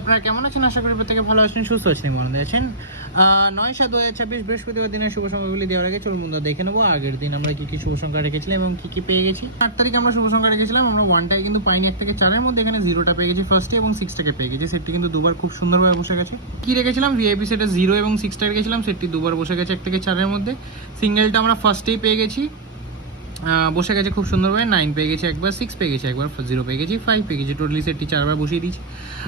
আপনারা কেমন আছেন? আশা করি প্রত্যেকে ভালো আছেন, সুস্থ আছেন, মনে আছেন। 9/7/2026 বৃহস্পতিবার দিনের শুভ সংখ্যাগুলি দেওয়ার আগে চলুন বন্ধুরা দেখে নেবো আগের দিন আমরা কি কি শুভ সংখ্যা রেখেছিলাম এবং কি কি পেয়ে গেছি। 8 তারিখে আমরা শুভ সংখ্যা রেখেছিলাম, আমরা 1টাই কিন্তু পাইনি, 1 থেকে 4-এর মধ্যে এখানে 0টা পেয়ে গেছি ফার্স্টে এবং 6টাকে পেয়ে গেছি। সেটটি কিন্তু দুবার খুব সুন্দরভাবে বসে গেছে। কি রেখেছিলাম? ভিআইপি সেটে 0 এবং 6টা রেখেছিলাম, সেটটি দুবার বসে গেছে 1 থেকে 4-এর মধ্যে। সিঙ্গেলটা আমরা ফার্স্টেই পেয়ে গেছি, বসে গেছে খুব সুন্দরভাবে। 9 পেয়ে গেছি একবার, 6 পেয়ে গেছি একবার, 0 পেয়ে গেছি, 5 পেয়ে গেছি। টোটালি সেটটি 4বার বসিয়ে দিচ্ছি।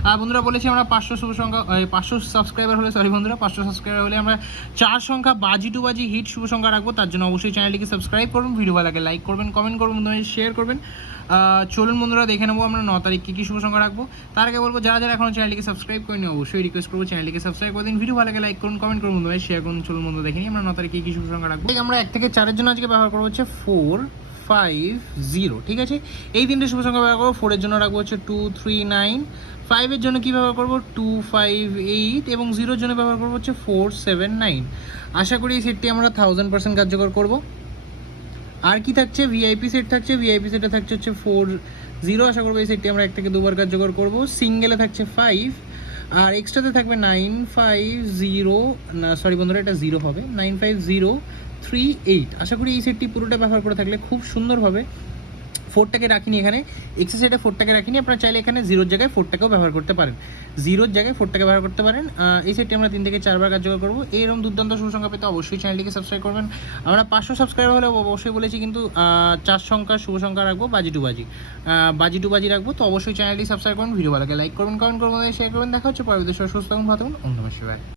আর বন্ধুরা বলেছি আমরা 500 শুভ সংখ্যা 500 সাবস্ক্রাইবার হলে, সরি বন্ধুরা 500 সাবস্ক্রাইবার হলে আমরা 4 সংখ্যা বাজি টু বাজি হিট শুভ সংখ্যা রাখবো। তার জন্য অবশ্যই চ্যানেলটিকে সাবস্ক্রাইব করুন, ভিডিও ভালো লাগে লাইক করবেন, কমেন্ট করবেন, বন্ধুদের শেয়ার করবেন। চলুন বন্ধুরা দেখে নেবো আমরা 9 তারিখ কী কী শুভ সংখ্যা রাখবো। তার আগে বলবো যারা যারা এখনো চ্যানেলটিকে সাবস্ক্রাইব করেনি অবশ্যই রিকোয়েস্ট করবো চ্যানেলটিকে সাবস্ক্রাইব করে দিন, ভিডিও ভালো লাগে লাইক করুন, কমেন্ট করুন, বন্ধুদের শেয়ার করুন। চলুন বন্ধুরা দেখে নিই আমরা 9 তারিখ কী কী শুভ সংখ্যা রাখবো। আমরা 1 থেকে 4-এর জন্য আজকে ব্যবহার করবো হচ্ছে 4, 5, 0, ঠিক আছে। এই তিনটে শুভ সংখ্যা ব্যবহার করবো। 4-এর জন্য রাখবো হচ্ছে 2, 3, 9। 5-এর জন্য কী ব্যবহার করবো? 2, 5, 8 এবং 0-এর জন্য ব্যবহার করবো হচ্ছে 4, 7, 9। আশা করি এই সেটটি আমরা 1000% কার্যকর করবো। আর কি থাকছে? ভিআইপি সেট থাকছে, ভিআইপি সেটে থাকছে হচ্ছে 4, 0। আশা করবো এই সেটটি আমরা 1 থেকে 2বার কার্যকর করবো। সিঙ্গেলে থাকছে 5 আর এক্সট্রাতে থাকবে 9, 5, 0, না সরি বন্ধুরা এটা 0 হবে, 9, 5, 0, 3, 8। আশা করি এই সেটটি পুরোটা ব্যবহার করে থাকলে খুব সুন্দরভাবে। 4টাকে রাখিনি এখানে, এক্সের সেটে 4টাকে রাখিনি, আপনারা চাইলে এখানে 0-র জায়গায় 4টাকেও ব্যবহার করতে পারেন, 0-র জায়গায় 4টাকে ব্যবহার করতে পারেন। এই সেটটি আমরা 3 থেকে 4বার কার্যকর করবো। এরকম দুর্দান্ত শুভ সংখ্যা পেতে অবশ্যই চ্যানেলটিকে সাবস্ক্রাইব করবেন। আমরা 500 সাবস্ক্রাইবার হলে অবশ্যই বলেছি কিন্তু 4 সংখ্যার শুভ সংখ্যা রাখবো, বাজি টু বাজি, বাজি টু বাজি রাখবো। তো অবশ্যই চ্যানেলটি সাবস্ক্রাইব করুন, ভিডিও ভালো লাগে লাইক করবেন, কমেন্ট করবেন, শেয়ার করবেন। দেখা হচ্ছে পরবর্তী সুস্থ থাকুন, ভালো থাকুন, নমস্কার।